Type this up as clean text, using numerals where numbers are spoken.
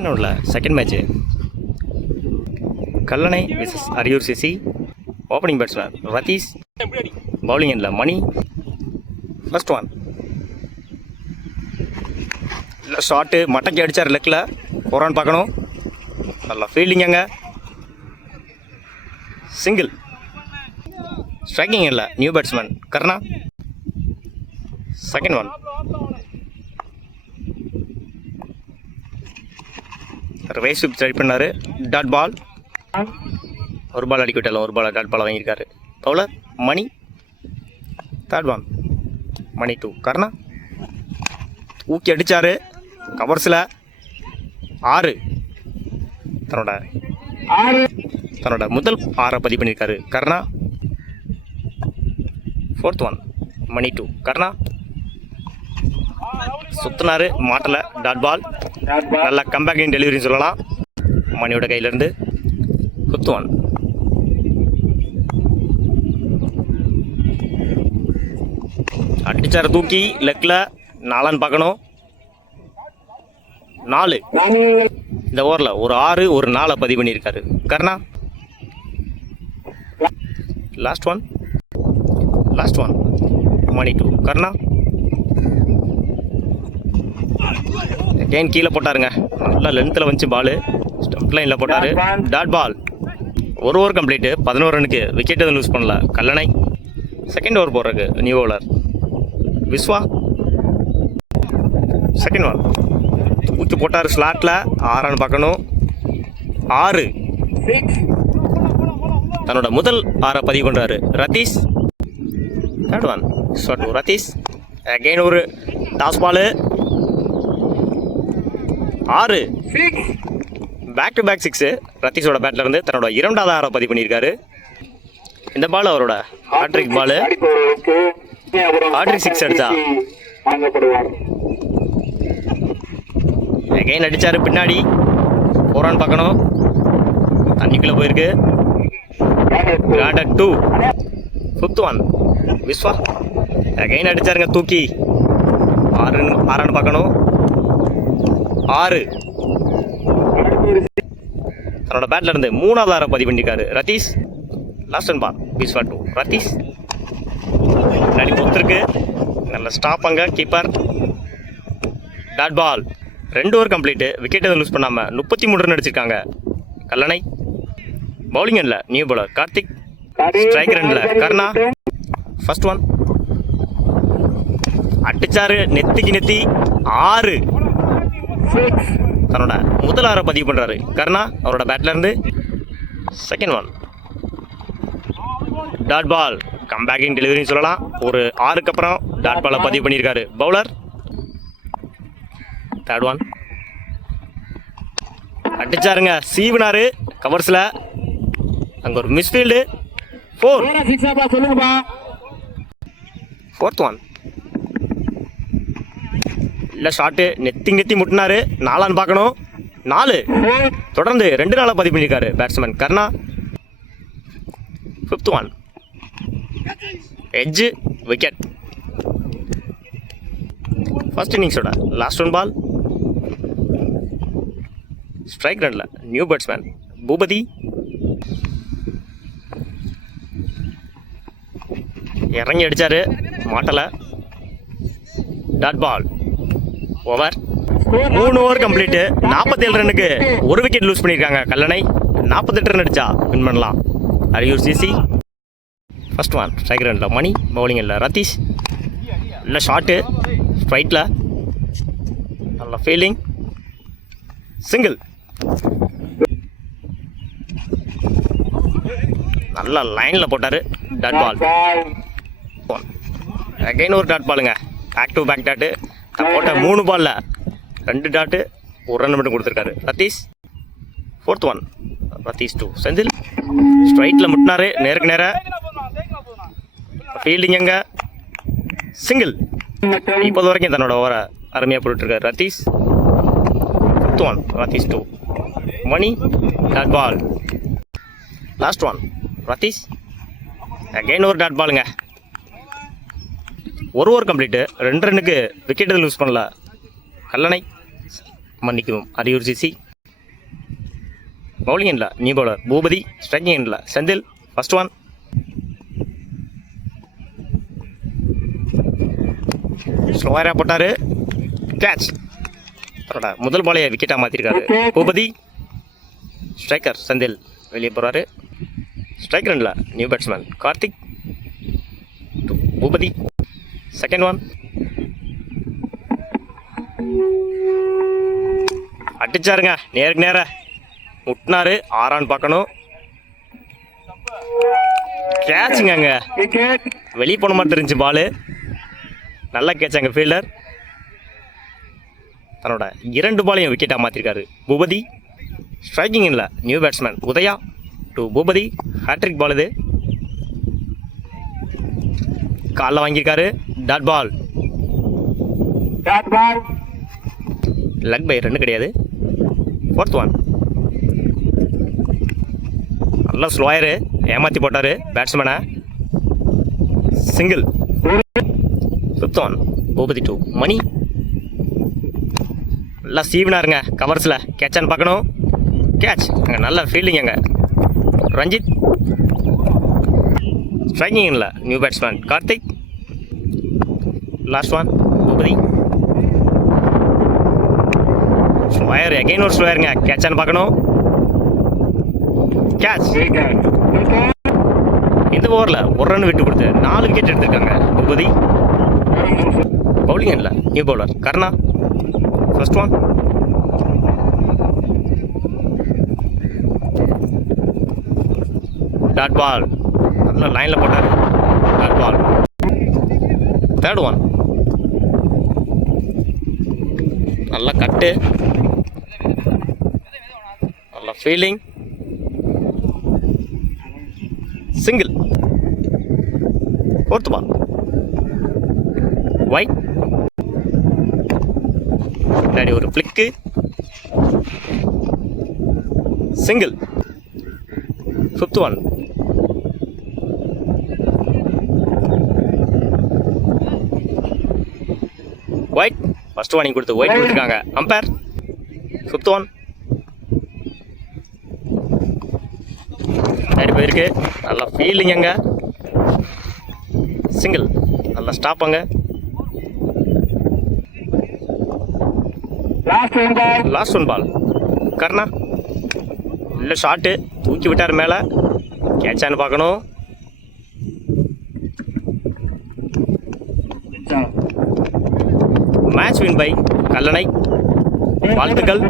Second ரவுண்டில் second match Kallanai versus Ariyur CC. Opening batsman Ratheesh, bowling எண்ணில் Mani. First one இல்லை shot மட்டைக்கு அடித்தார் லெக்கில், போகிறான்னு பார்க்கணும். நல்லா ஃபீல்டிங்கங்க, சிங்கிள். ஸ்ட்ரைக்கிங் இல்லை new batsman Karna. Second one reverse try பண்ணார், டாட் பால். ஒரு பால் அடிக்க விட்டாலும் ஒரு பால் டாட் பால் வாங்கியிருக்காரு. Bowler Mani. Third one Mani 2 Karna. ஊக்கி அடித்தார் கவர்ஸில் 6. தன்னோட முதல் 6 பதிவு பண்ணியிருக்காரு Karna. Fourth one Mani 2 Karna. சுத்தினாரு மாட்டலை, dot ball. நல்லா கம்பேக்கிங் டெலிவரின்னு சொல்லலாம் மணியோட கையிலேருந்து. ஃபிஃப்த் ஒன் அடிச்சார் தூக்கி லெக்கில், 4 பார்க்கணும். 4 இந்த ஓவரில் ஒரு 6 ஒரு 4 பதிவு பண்ணியிருக்காரு கர்ணா. லாஸ்ட் ஒன் மணி 2 கர்ணா. அகைன் கீழே போட்டாருங்க, நல்லா லென்த்தில் வந்துச்சு பால், ஸ்டம்ப் லைனில் போட்டார், டாட் பால். ஒரு ஓவர் கம்ப்ளீட்டு, 11 ரனுக்கு. விக்கெட் எதுவும் லூஸ் பண்ணல கல்லணை. செகண்ட் ஓவர் போடுறதுக்கு new bowler Vishwa. Second one ஊற்றி போட்டார் ஸ்லாட்டில், 6 பார்க்கணும். 6 தன்னோட முதல் 6 பதிவு பண்ணுறாரு Ratheesh. Third one shot Ratheesh. Again ஒரு toss ball, 6 back to back 6 ரதீஷோட பேட்டில் இருந்து தன்னோட 2வது 6 பதிவு பண்ணியிருக்காரு. இந்த பால் அவரோட ஹாட்ரிக் பாலு. ஹாட்ரிக் 6 அடிச்சா அகைன் அடித்தார் பின்னாடி, போரான்னு பார்க்கணும். தண்ணிக்குள்ளே போயிருக்கு. Granted 2. Fifth one Viswa. Again அடித்தாருங்க தூக்கி, 6 பார்க்கணும். 6 தன்னோட பேட்டில் இருந்து 3வது 6 பதிவு பண்ணியிருக்காரு Ratheesh. Last one ball Vishwa 2 Ratheesh. பின்னாடி பொத்துருக்கு, நல்ல ஸ்டாப் அங்கே keeper, dot ball. 2 over complete. Wicket எதுவும் லூஸ் பண்ணாமல் 33 ரன் அடிச்சிருக்காங்க கல்லணை. பவுலிங் எண்ணில் நியூ பவுலர் கார்த்திக், ஸ்ட்ரைக் ரன்னில் கர்ணா. ஃபர்ஸ்ட் ஒன் அடிச்சாரு நெத்தி 6 தன்னோட முதல் 6 பதிவு பண்ணுறாரு கர்ணா அவரோட பேட்டில் இருந்து. செகண்ட் ஒன் டாட் பால், கம்பேக்கிங் டெலிவரின்னு சொல்லலாம். ஒரு 6க்கு அப்புறம் டாட் பாலை பதிவு பண்ணியிருக்காரு பவுலர். தேர்ட் ஒன் அடிச்சாருங்க, சீவினாரு கவர்ஸில், அங்கே ஒரு மிஸ்ஃபீல்டு. 4. ஃபோர்த் ஒன் இல்லை ஷாட்டு நெத்தி முட்டினாரு, 4 பார்க்கணும். 4 தொடர்ந்து 2 நாளாக பதிவு பண்ணியிருக்காரு batsman Karna. Fifth one edge wicket. First இன்னிங்ஸோட லாஸ்ட் ஒன் பால். ஸ்ட்ரைக் ரன்னில் நியூ பேட்ஸ்மேன் பூபதி. இறங்கி அடித்தார் மாட்டலை, dot ball. Over 3 over complete. 47 ரன்னுக்கு ஒரு விக்கெட் லூஸ் பண்ணியிருக்காங்க கல்லணை. 48 ரன் அடித்தா வின் பண்ணலாம் Ariyur CC. First one strike ரன்னில் மணி, பவுலிங் இல்லை ரதீஷ். இல்லை ஷாட்டு ஸ்ட்ரைட்டில், நல்ல ஃபீல்டிங், சிங்கிள். நல்லா லைனில் போட்டார், டாட் பால். அகைன் ஒரு டாட் பாலுங்க, பேக் டு பேக் டாட்டு. போட்ட 3 பாலில் 2 டாட்டு, 1 ரன் மட்டும் கொடுத்துருக்காரு ரதீஷ். Fourth one Ratheesh 2 Senthil. ஸ்ட்ரைட்டில் முட்டினார் நேருக்கு நேராக, ஃபீல்டிங் எங்க, சிங்கிள். இப்போது வரைக்கும் தன்னோட ஓவரை அருமையாக போட்டுருக்காரு Ratheesh. Fifth one Ratheesh 2 Mani, dot ball. Last one Ratheesh. Again ஒரு டாட் பாலுங்க. ஒரு ஓவர் கம்ப்ளீட்டு. 2 ரன்னுக்கு விக்கெட் எதுவும் லூஸ் பண்ணல கல்லணை, மன்னிக்கும் அரியூர் சிசி. பவுலிங் எண்டில் நியூ பவுலர் பூபதி, ஸ்ட்ரைக்கிங் எண்டில் செந்தில். First one. ஸ்லோயராக போட்டார், கேட்ச். அவரோட முதல் பாலையை விக்கெட்டாக மாற்றிருக்காரு பூபதி. ஸ்ட்ரைக்கர் செந்தில் வெளியே போகிறாரு. ஸ்ட்ரைக்கர் எண்டில் new batsman Karthik, Boopathi. Second one. அடிச்சாருங்க, நேருக்கு நேர முட்டினாரு. ஆறான்னு பார்க்கணும். கேட்சுங்க, அங்கே வெளியே போன மாதிரி தெரிஞ்சு பாலு. நல்லா கேட்சாங்க ஃபீல்டர். தன்னோட 2 பாலையும் விக்கெட்டாக மாற்றிருக்காரு பூபதி. ஸ்ட்ரைக்கிங் இல்லை new batsman Udhaya to Boopathi. Hattrick ball இது. காலில் வாங்கியிருக்காரு. Dot ball. லக் பை 2 கிடையாது. Fourth one. நல்லா ஸ்லோயரு ஏமாற்றி போட்டார் பேட்ஸ்மேனை. Single. Fifth one. Boopathi to Mani. நல்லா சீவினாருங்க கவர்ஸில். கேட்சான்னு பார்க்கணும். கேட்ச். அங்கே நல்ல ஃபீல்டிங். அங்கே ரஞ்சித். ஸ்ட்ரைக்கிங் இல்லை new batsman Karthik. Last one. Boopathi. Slower, again ஒரு ஸ்லோயருங்க. கேட்சான்னு பார்க்கணும். கேட்ச். இந்த ஓவரில் 1 ரன் விட்டு கொடுத்து 4 விக்கெட் எடுத்திருக்காங்க பூபதி. பவுலிங் இல்லை new bowler Karna. First one. Dot ball. நல்லா லைனில் போட்டார். Dot ball. Third one. நல்லா கட்டு, நல்லா fielding. Single. Fourth ball. Wide. பின்னாடி ஒரு flick. Single. Fifth one. Wide. First warning கொடுத்து ஒயிட் கொடுத்துருக்காங்க அம்பேர். Fifth one. சைடு போயிருக்கு. நல்லா ஃபீல்டிங். அங்கே சிங்கிள். நல்லா ஸ்டாப். அங்கே லாஸ்ட் ஒன் பால். கர்ணா இல்லை ஷாட்டு தூக்கி விட்டார் மேலே. கேட்சான்னு பார்க்கணும். Match win by Kallanai. வாழ்த்துக்கள்.